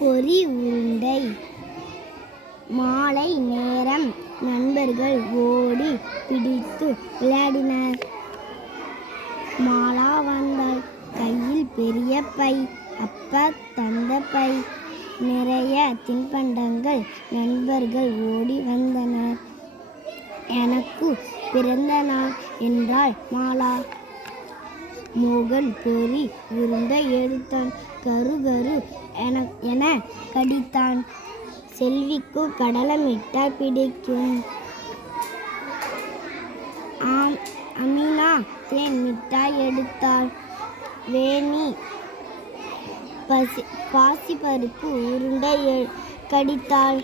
பொரி உருண்டை. மாலை நேரம் நண்பர்கள் ஓடி பிடித்து விளையாடினர். மாலா வந்தாள். கையில் பெரிய பை. அப்பா தந்த பை நிறைய தின்பண்டங்கள். நண்பர்கள் ஓடி வந்தனர். எனக்கு பிறந்த நாள் என்றாள் மாலா. மோகன் பொரி உருண்டை எடுத்தான். கரு கரு என கடித்தான். செல்விக்கு கடலை மிட்டாய் பிடிக்கும். அமினா தேன் மிட்டாய் எடுத்தாள். வேணி பாசிப்பருப்பு உருண்டை கடித்தாள்.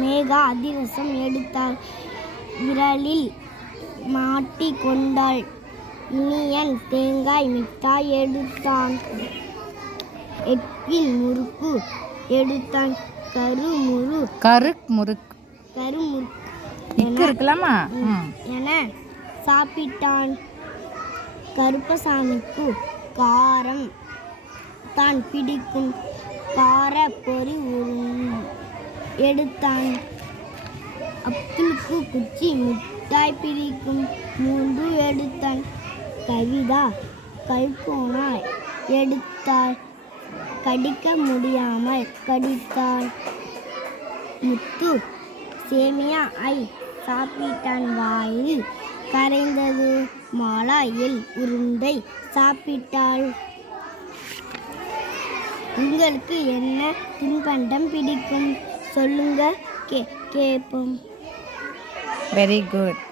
மேகா அதிரசம் எடுத்தாள். விரலில் மாட்டி கொண்டாள். இனியன் தேங்காய் மிட்டாய் எடுத்தான். எட்வின் முறுக்கு எடுத்தான். கருமுறுக்கு என சாப்பிட்டான். கருப்பசாமிக்கு காரம் தான் பிடிக்கும். கார பொரி எடுத்தான். அப்புளுக்கு குச்சி மிட்டாய் பிடிக்கும். 3 எடுத்தான். கவிதா கல்போனா எடுத்தாள். கடிக்க முடியாமல் கடித்தாள். முத்து சேமியா சாப்பிட்டான். வாயில் கரைந்தது. மாலா எள் உருண்டை சாப்பிட்டாள். உங்களுக்கு என்ன தின்பண்டம் பிடிக்கும்? சொல்லுங்க, கேட்போம். Very good.